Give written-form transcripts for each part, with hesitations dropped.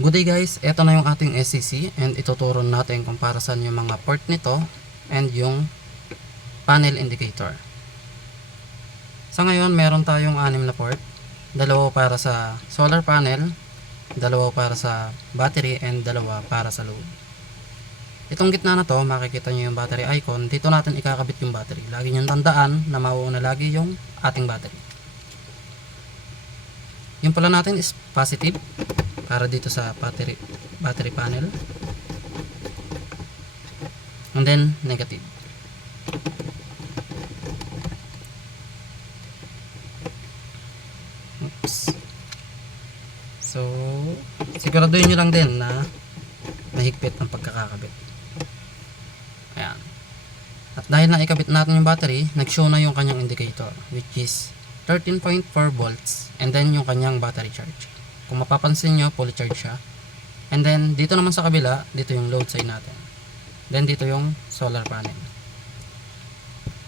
Good day guys, ito na yung ating SCC and ituturo natin kung para saan yung mga port nito and yung panel indicator. Sa ngayon, meron tayong 6 na port. Dalawa para sa solar panel, dalawa para sa battery, and dalawa para sa load. Itong gitna na to, makikita nyo yung battery icon. Dito natin ikakabit yung battery. Lagi nyo tandaan na mauuna lagi yung ating battery. Yung pala natin is positive para dito sa battery panel, and then negative. Oops. So siguraduhin nyo lang din na mahigpit ang pagkakakabit. Ayan. At dahil na ikabit natin yung battery, nag-show na yung kanyang indicator, which is 13.4 volts, and then yung kanyang battery charge. Kung mapapansin nyo, fully charge siya. And then, dito naman sa kabila, dito yung load side natin. Then, dito yung solar panel.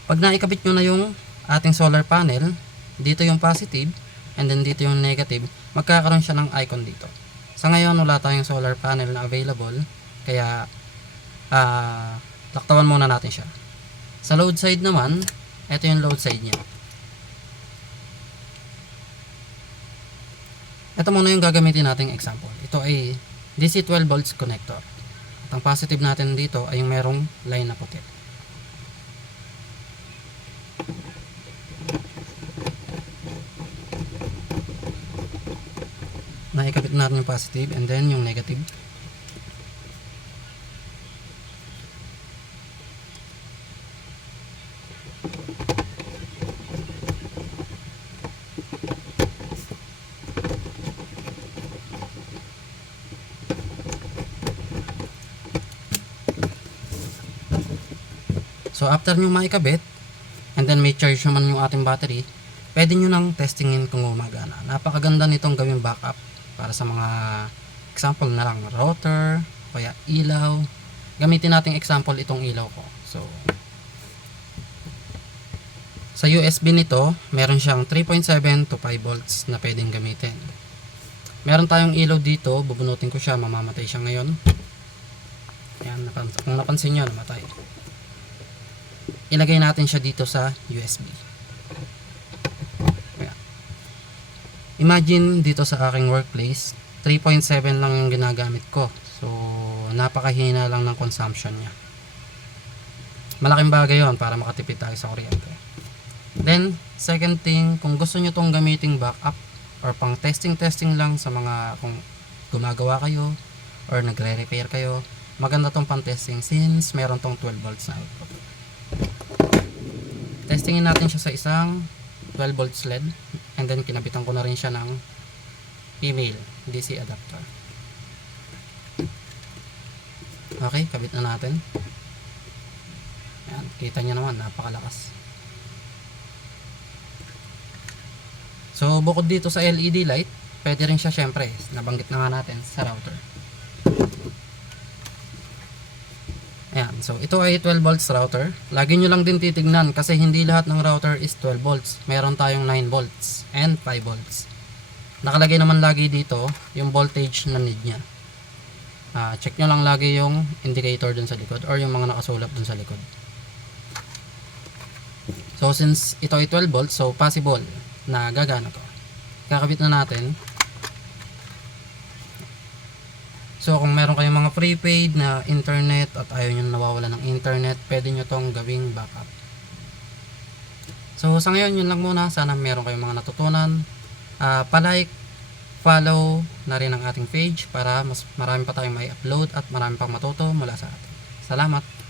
Pag naikabit nyo na yung ating solar panel, dito yung positive, and then dito yung negative, magkakaroon siya ng icon dito. Sa ngayon, wala tayong solar panel na available, kaya, laktawan muna natin siya. Sa load side naman, ito yung load side niya. Ito muna yung gagamitin nating example. Ito ay DC 12 volts connector. At ang positive natin dito ay yung merong line na puti. Naikabit natin yung positive and then yung negative. So after nyo maikabit, and then may charge naman yung ating battery, pwede nyo nang testingin kung gumagana. Napakaganda nitong gawing backup para sa mga example na lang, router, kaya ilaw. Gamitin nating example itong ilaw ko. So sa USB nito, meron siyang 3.7 to 5 volts na pwedeng gamitin. Meron tayong ilaw dito, bubunutin ko siya, mamamatay siya ngayon. Yan, kung napansin nyo, namatay. Ilagay natin siya dito sa USB. Ayan. Imagine dito sa aking workplace, 3.7 lang yung ginagamit ko. So, napakahina lang ng consumption niya. Malaking bagay yon para makatipid tayo sa kuryente. Then, second thing, kung gusto nyo tong gamiting backup or pang testing lang sa mga kung gumagawa kayo or nagre-repair kayo, maganda tong pang testing since meron tong 12 volts na output. Testingin natin siya sa isang 12 volts LED, and then kinabitan ko na rin siya ng female DC adapter. Okay, kabit na natin. Ayan, kita nyo naman, napakalakas. So bukod dito sa LED light, pwede rin siya syempre, nabanggit na nga natin sa router. Ayan, so ito ay 12 volts router. Lagi nyo lang din titignan kasi hindi lahat ng router is 12 volts. Meron tayong 9 volts and 5 volts. Nakalagay naman lagi dito yung voltage na need nya. Check nyo lang lagi yung indicator dun sa likod or yung mga nakasulat dun sa likod. So since ito ay 12 volts, so possible na gagana to. Kakabit na natin. So kung meron kayong mga prepaid na internet at ayaw nyo nawawala ng internet, pwede nyo tong gawing backup. So sa ngayon yun lang muna. Sana meron kayong mga natutunan. Pa-like, follow na rin ang ating page para mas marami pa tayong may upload at marami pang matuto mula sa atin. Salamat!